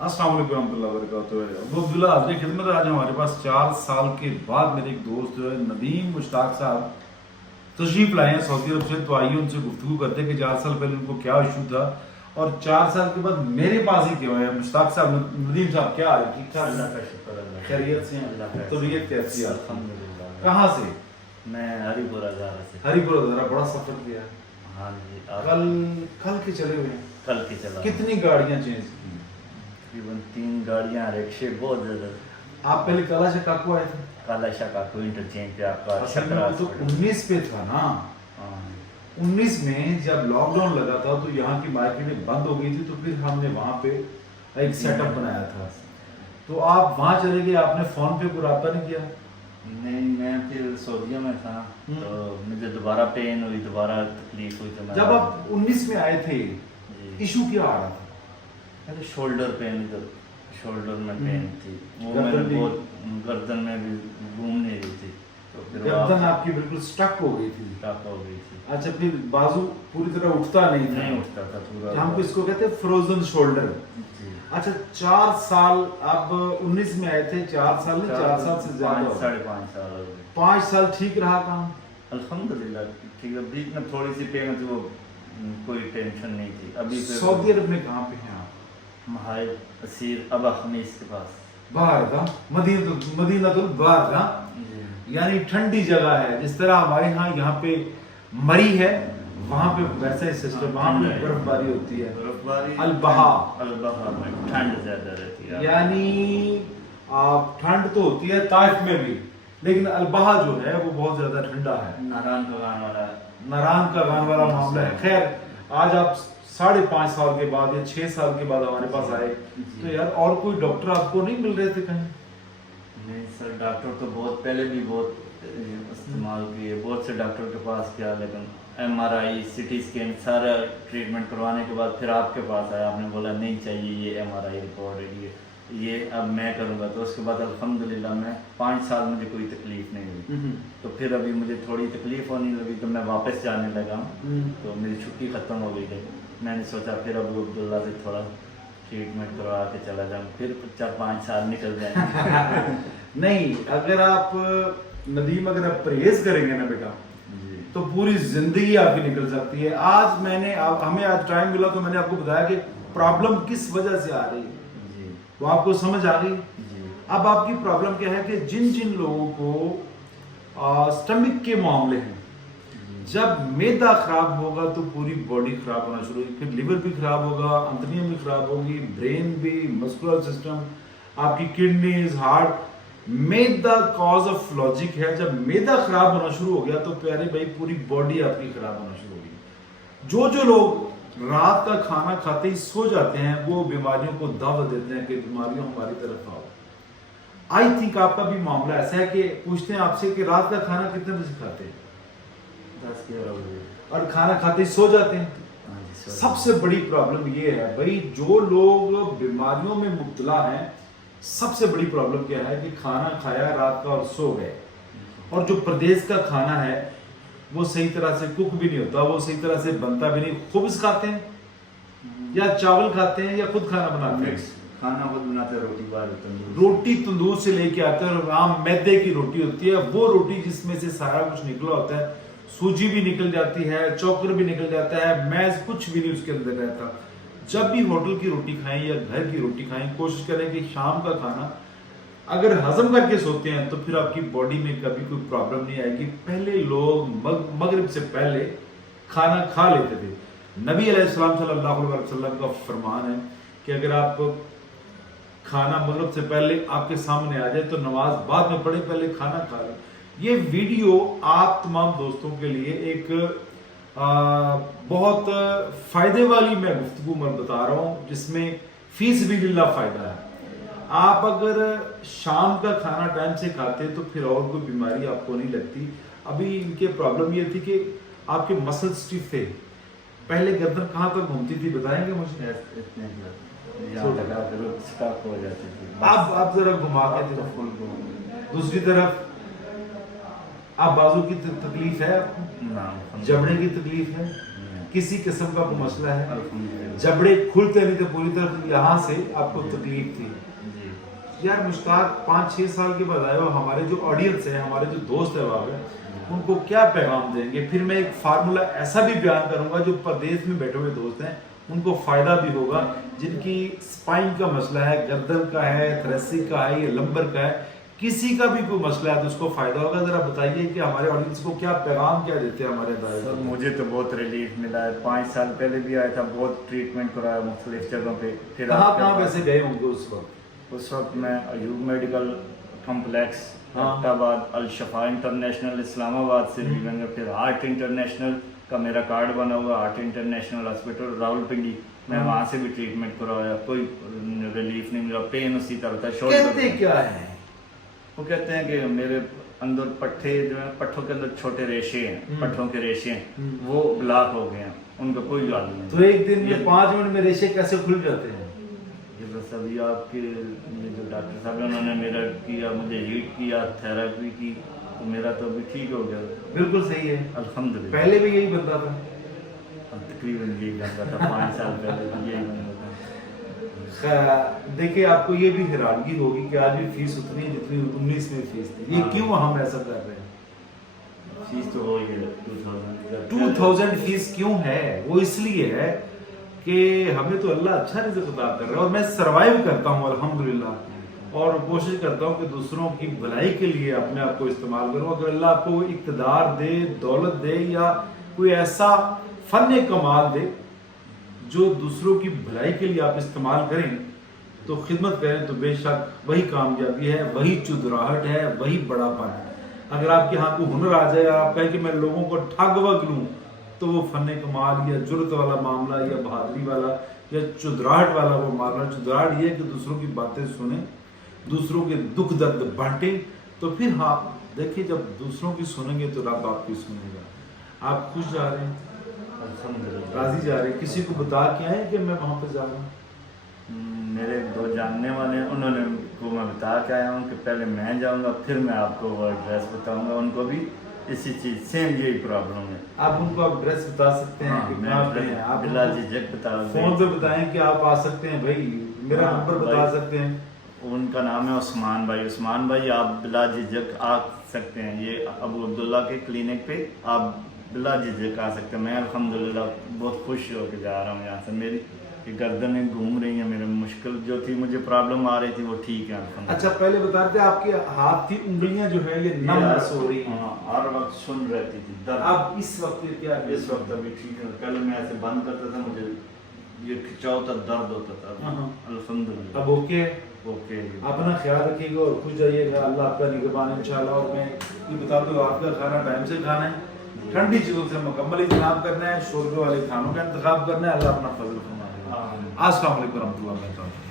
अस्सलाम वालेकुम रहमतुल्लाहि व बरकातुहू। अबू अब्दुल्ला हाज़िर खिदमत। आज हमारे पास 4 साल के बाद मेरे एक दोस्त जो है नदीम मुश्ताक साहब तशरीफ लाए हैं सऊदी अरब से। तो आइए उनसे गुफ्तगू करते हैं कि 4 साल पहले उनको क्या इशू था और 4 साल के बाद मेरे पास ही क्यों है। मुश्ताक साहब, नदीम साहब, क्या हाल है? ठीक ठाक? अल्लाह का शुक्र, अल्लाह का खैरियत से हैं? तबीयत कैसी है? अल्हम्दुलिल्लाह। कहाँ से? मैं हरिपुरा ज़ारा से। हरिपुरा ज़ारा। बड़ा सफर किया। हाँ जी। कल के चले हुए हैं। कल के चला। कितनी गाड़ियाँ चेंज की? तकरीबन 3 गाड़ियाँ, रिक्शे, बहुत ज़्यादा। आप पहले काला से काकू आए थे? काला शाका को इंटरचेंज पे आपका असल में वो तो 19 पे था ना। 19 में जब लॉकडाउन लगा था तो यहाँ की मार्केटें बंद हो गई थी, तो फिर हमने वहाँ पे एक सेटअप बनाया था। तो आप वहाँ चले गए, आपने फोन पे कोई रब्ता नहीं किया? नहीं, मैं फिर सऊदीया में था तो मुझे दोबारा पेन हुई, दोबारा तकलीफ हुई। तो जब आप 19 में आए थे, इशू क्या आ रहा था? अरे शोल्डर पेन, इधर शोल्डर में पेन थी, वो गर्दन मेरे भी? बहुत गर्दन में भी घूम नहीं रही थी, तो फिर गर्दन आपकी बिल्कुल स्टक हो गई थी। स्टक हो गई थी। अच्छा, फिर बाजू पूरी तरह उठता नहीं था? नहीं उठता था पूरा। हम इसको कहते हैं फ्रोजन शोल्डर। जी। अच्छा, 4 साल, अब 19 में आए थे, 4 साल नहीं, 4 साल से ज्यादा हो गए। 5.5 साल हो गए। 5 साल ठीक रहा काम? अल्हम्दुलिल्लाह ठीक है। बीच में थोड़ी सी पेन थी, वो कोई टेंशन नहीं थी। अभी तो सऊदी अरब में कहाँ पे हैं आप? महाल असीर अबा खमीस के पास। बाहर का मदीना तो बाहर का, यानी ठंडी जगह है। जिस तरह हमारे यहाँ पे मरी है, वहाँ पे वैसा ही सिस्टम। वहाँ पे बर्फबारी होती है। बर्फबारी अल-बहा में ठंड ज्यादा रहती है। यानी आप ठंड तो होती है ताइफ में भी, लेकिन अल-बहा जो है वो बहुत ज्यादा ठंडा है। नारायण का गान वाला, नारायण का गान वाला मामला है। खैर, आज आप 5.5 साल के बाद या 6 साल के बाद हमारे पास आए, तो यार और कोई डॉक्टर आपको नहीं मिल रहे थे कहीं? नहीं सर, डॉक्टर तो बहुत पहले भी बहुत इस्तेमाल किए, बहुत से डॉक्टर के पास किया, लेकिन MRI, CT स्कैन सारा ट्रीटमेंट करवाने के बाद फिर आपके पास आया। आपने बोला नहीं चाहिए ये MRI रिपोर्ट है, ये अब मैं करूँगा। तो उसके बाद अल्हम्दुलिल्लाह मैं 5 साल मुझे कोई तकलीफ नहीं हुई। तो फिर अभी मुझे थोड़ी तकलीफ होने लगी तो मैं वापस जाने लगा। तो मेरी छुट्टी ख़त्म हो गई थी। मैंने सोचा फिर अबू अब्दुल्ला से थोड़ा ट्रीटमेंट करवा के चला जाऊँ, फिर 4-5 साल निकल जाएंगे। नहीं, अगर आप नदीम, अगर आप परहेज करेंगे ना बेटा, तो पूरी जिंदगी आपकी निकल सकती है। आज हमें आज टाइम मिला तो मैंने आपको बताया कि प्रॉब्लम किस वजह से आ रही है, वो आपको समझ आ गई। अब आपकी प्रॉब्लम क्या है कि जिन जिन लोगों को स्टमक के मामले हैं, जब मैदा खराब होगा तो पूरी बॉडी खराब होना शुरू होगी, फिर लिवर भी खराब होगा, अंतड़ियां भी खराब होगी, ब्रेन भी, मस्कुलर सिस्टम, आपकी kidneys, heart. Maida cause of logic है। जब मैदा खराब होना शुरू हो गया तो प्यारे भाई पूरी बॉडी आपकी खराब होना शुरू होगी। जो लोग रात का खाना खाते ही सो जाते हैं, वो बीमारियों को दावत देते हैं कि बीमारियों हमारी तरफ आओ। आई थिंक आपका भी मामला ऐसा है कि पूछते हैं आपसे कि रात का खाना कितने बजे खाते हैं? 10-11 बजे। और खाना खाते ही सो जाते हैं। सबसे बड़ी प्रॉब्लम ये है भाई, जो लोग बीमारियों में मुब्तला हैं, सबसे बड़ी प्रॉब्लम क्या है कि खाना खाया रात का और सो गए। और जो प्रदेश का खाना है वो सही तरह से कुक भी नहीं होता, वो सही तरह से बनता भी नहीं। खुब्स खाते हैं या चावल खाते हैं या खुद खाना बनाते हैं? खाना खुद बनाते हैं, रोटी बाहर रोटी तंदूर से लेके आते हैं, और आम मैदे की रोटी होती है। वो रोटी जिसमें से सारा कुछ निकला होता है, सूजी भी निकल जाती है, चोकर भी निकल जाता है, मैज कुछ भी नहीं उसके अंदर रहता। जब भी होटल की रोटी खाएं या घर की रोटी खाएं, कोशिश करें कि शाम का खाना अगर हजम करके सोते हैं तो फिर आपकी बॉडी में कभी कोई प्रॉब्लम नहीं आएगी। पहले लोग मगरिब से पहले खाना खा लेते थे। नबी अलैहिस्सलाम सल्लल्लाहु अलैहि वसल्लम का फरमान है कि अगर आप खाना मगरिब से पहले आपके सामने आ जाए तो नमाज बाद में पढ़े, पहले खाना खा लें। ये वीडियो आप तमाम दोस्तों के लिए एक बहुत फायदे वाली मैं गुफ्तगू मैं बता रहा हूँ, जिसमें फीस भी बिल्ला फायदा है। आप अगर शाम का खाना टाइम से खाते तो फिर और कोई बीमारी आपको नहीं लगती। अभी इनके प्रॉब्लम ये थी कि आपके मसल स्टिफ थे। पहले गर्दन कहाँ तक घूमती थी बताएंगे मुझे? आप जरा घुमा के दूसरी तरफ। आप बाजू की तकलीफ है आपको? जबड़े की तकलीफ है? किसी किस्म का कोई मसला है? अल्हम्दुलिल्लाह। जबड़े खुलते नहीं थे पूरी तरह, यहाँ से आपको तकलीफ थी। जी यार मुश्ताक 5-6 साल के बाद आए हो, हमारे जो ऑडियंस है, हमारे जो दोस्त है वहाँ पे, उनको क्या पैगाम देंगे? फिर मैं एक फार्मूला ऐसा भी बयान करूंगा जो प्रदेश में बैठे हुए दोस्त हैं उनको फायदा भी होगा, जिनकी स्पाइन का मसला है, गर्दन का है, थ्रेसिक का है, ये लंबर का है, किसी का भी कोई मसला है तो उसको फायदा होगा। जरा बताइए कि हमारे ऑडियंस को क्या पैगाम क्या देते हैं हमारे सर दायरे? मुझे तो बहुत रिलीफ मिला है। 5 साल पहले भी आया था, बहुत ट्रीटमेंट कराया मुख्तलिफ जगहों पे। फिर कहाँ आपके कहाँ पास- वैसे गए होंगे उस वक्त? उस वक्त मैं अयूब मेडिकल कॉम्प्लेक्स हाँ। हैदराबाद, अल शफा इंटरनेशनल इस्लामाबाद से भी मैंने, फिर हार्ट इंटरनेशनल का मेरा कार्ड बना हुआ, हार्ट इंटरनेशनल हॉस्पिटल रावलपिंडी, मैं हाँ। वहाँ से भी ट्रीटमेंट करवाया, कोई रिलीफ नहीं मिला, पेन उसी तरह था। शोल्डर कहते क्या है? वो कहते हैं कि मेरे अंदर पट्टे जो है, पट्टों के अंदर छोटे रेशे हैं, पट्टों के रेशे हैं, वो ब्लॉक हो गए हैं, उनका कोई इलाज नहीं। तो एक दिन में ये- 5 मिनट में रेशे कैसे खुल जाते हैं? ये बस अभी आपके ये जो डॉक्टर साहब हैं उन्होंने मेरा किया, मुझे हीट किया, थेरेपी की, तो मेरा तो अभी ठीक हो गया बिल्कुल सही है। अल्हम्दुलिल्लाह। पहले भी यही बनता था? तकरीबन यही बनता था 5 साल पहले भी यही बनता था। देखिए आपको ये भी हैरानगी होगी कि आज भी फीस उतनी है जितनी 19 में फीस थी। ये हाँ। क्यों हम ऐसा कर रहे हैं? फीस तो हो गई 2000 फीस क्यों है? वो इसलिए है कि हमें तो अल्लाह अच्छा रिज़्क़ अता कर रहा है और मैं सरवाइव करता हूँ अल्हम्दुलिल्लाह, और कोशिश करता हूँ कि दूसरों की भलाई के लिए अपने आप को इस्तेमाल करूँ। अगर अल्लाह आपको इक़्तिदार दे, दौलत दे, या कोई ऐसा फ़न कमाल दे जो दूसरों की भलाई के लिए आप इस्तेमाल करें, तो खिदमत करें, तो बेशक वही कामयाबी है, वही चुदराहट है, वही बड़ापन है। अगर आपके यहाँ को हुनर आ जाए और आप कहें कि मैं लोगों को ठग वग लूँ, तो वो फन कमाल या जुर्रत वाला मामला या बहादुरी वाला या चुदराहट वाला वो मामला। चुदराहट ये है कि दूसरों की बातें सुने, दूसरों के दुख दर्द बांटे, तो फिर हाँ देखिए जब दूसरों की सुनेंगे तो रब आपकी सुनेगा। आप खुश जा रहे हैं, अल्हम्दुलिल्लाह। राजी जा रहे हैं, किसी को बता के आए कि मैं वहाँ पे जा रहा हूँ? मेरे 2 जानने वाले हैं, उन्होंने को मैं बता के आया हूँ कि पहले मैं जाऊँगा, फिर मैं आपको वो एड्रेस बताऊँगा। उनको भी इसी चीज़ सेम यही प्रॉब्लम है। आप उनको एड्रेस बता सकते हैं कि मैं कहाँ पे हैं? आप बिला उनको झिझक बता फोन पे बताएं कि आप आ सकते हैं भाई, मेरा हाँ, नंबर बता भाई। सकते हैं। उनका नाम है उस्मान भाई। उस्मान भाई आप बिला झिझक आ सकते हैं, ये अबू अब्दुल्ला के क्लिनिक पे आप बिला झिझक आ सकते हैं। मैं अल्हम्दुलिल्लाह बहुत खुश होकर जा रहा हूँ यहाँ से। मेरी ये गर्दनें घूम रही हैं, मेरे मुश्किल जो थी, मुझे प्रॉब्लम आ रही थी, वो ठीक है अल्हम्दुलिल्लाह। अच्छा पहले बता रहे थे आपके हाथ की उंगलियां जो है ये नम हो रही हैं। हाँ, हर वक्त सुन रहती थी दर्द। अब इस वक्त ये क्या है? इस वक्त अभी ठीक है। पहले मैं ऐसे बंद करता था, मुझे ये खिंचाव था, दर्द होता था। हाँ। अल्हम्दुलिल्लाह अब ओके। ओके। अपना ख्याल रखिएगा और खुश जाइएगा, अल्लाह आपका निगहबान इंशाल्लाह। और मैं ये बता दूं आपका खाना टाइम से खाना है, ठंडी चीज़ों से मुकम्मल इंतजाम करना है, शोरबे वाले खानों का इंतजाम करना है। अल्लाह अपना फजल फरमाएगा। अस्सलाम वालेकुम रहमतुल्लाहि व बरकातहू।